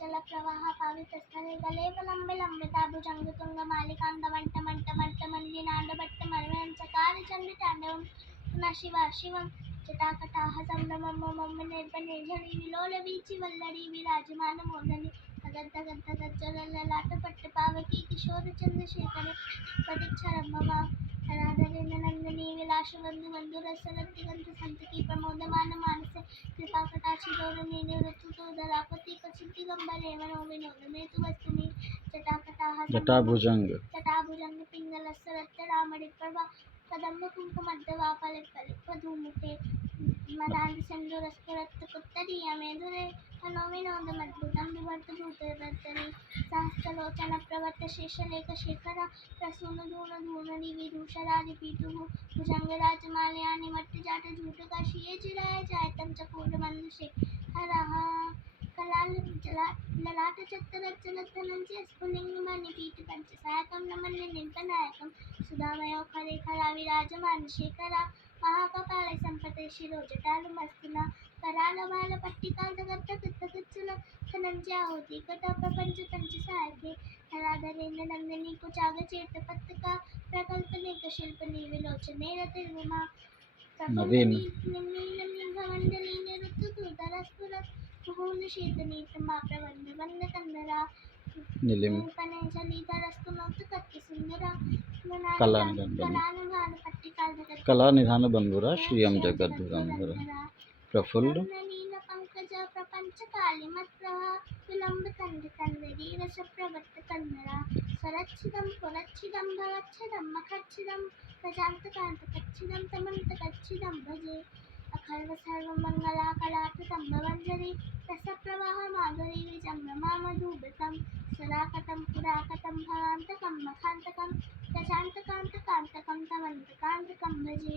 जल प्रवाह पावित स्थले गले लंबे लंबे ताभुजंग तुंग मालिकांद मंट मंट मंट मंडिनांड भट्ट मर्वंचकार चंड तांडवम पुनः शिवा शिवम जटाकटाह संभ्रमं मम निर्भने झड़ी विलोल वीचि वल्लरी विराजमान मोदनी तगद तगद तगद जललाट पट्ट पावकी किशोर चंद्रशेखर प्रतीक्षारम्भमा राधरेन्द्र नंदिनी विलास बंधु बंधु रसरत दिगंत संतति प्रमोदमान मानसे कृपा कटाक्षी धोरणी निवृत्त तो दरापति कचिंति गंभरे मनो विनोद मेतु वस्तुनि जटाभुजंग पिंगल सरत रामणि प्रभा कदम्ब कुंकुमद्दवा पले पले पधुमुखे मदांध सिंधु रसपुरत कुत्तरीय मेधुरे मनो विनोद मद्भुतं विवर्त भूतवर्तने सहस्रलोचन प्रवर्त शेषलेख शेखर प्रसून धून धूनरि विदूषरादि पीठुः भुजंगराज माल्यानि मट्ट जाट झूठ काशिये चिराय जायतं चकोर मनुष्य हरः कलाल ललाट चत्तरच्चलत्तनंचे स्फुलिंग मणिपीठ पंचसायकं नमन्य निर्पनायकं सुधामयो खरे खरा विराजमान शेखरा महाकपाले संपते शिरो जटालुमस्तिना कराल बाल पट्टिका जगत्त कृत्तकुच्चल धनंजय होती कथा प्रपंच पंचसायके धराधरेन्द्र नंदिनी कुचाग चेत पत्रिका प्रकल्पनिक शिल्पनि विलोचने रतिर्विमा नवीन निघमंडली निरुद्धरस्फुरत् मुहुन शीतनीतमा प्रबंध बंद कंदरा निलिम पनेजलीधरस्तु नोत कत्ति सुंदरा कलानिधान कलानुभान पट्टिका जगत् कलानिधान बंधुरा श्रियम जगद्धुरंधर प्रफुल्ल नील पंकज प्रपंच काली मत प्रभा विलंब कंद कंदरी रस प्रवृत्त कंदरा स्वरच्छिदं पुरच्छिदं भवच्छिदं मखच्छिदं गजांत कांत कच्छिदं तमंत कच्छिदं भजे अखर्व सर्व मंगला कलाततं भवंजरी रस प्रवाह माधुरी विजंगमा मधुबृतं सराकटं पुराकटं भान्तकं मखान्तकं गजांत कांत कांतकं तमंत कांतकं भजे।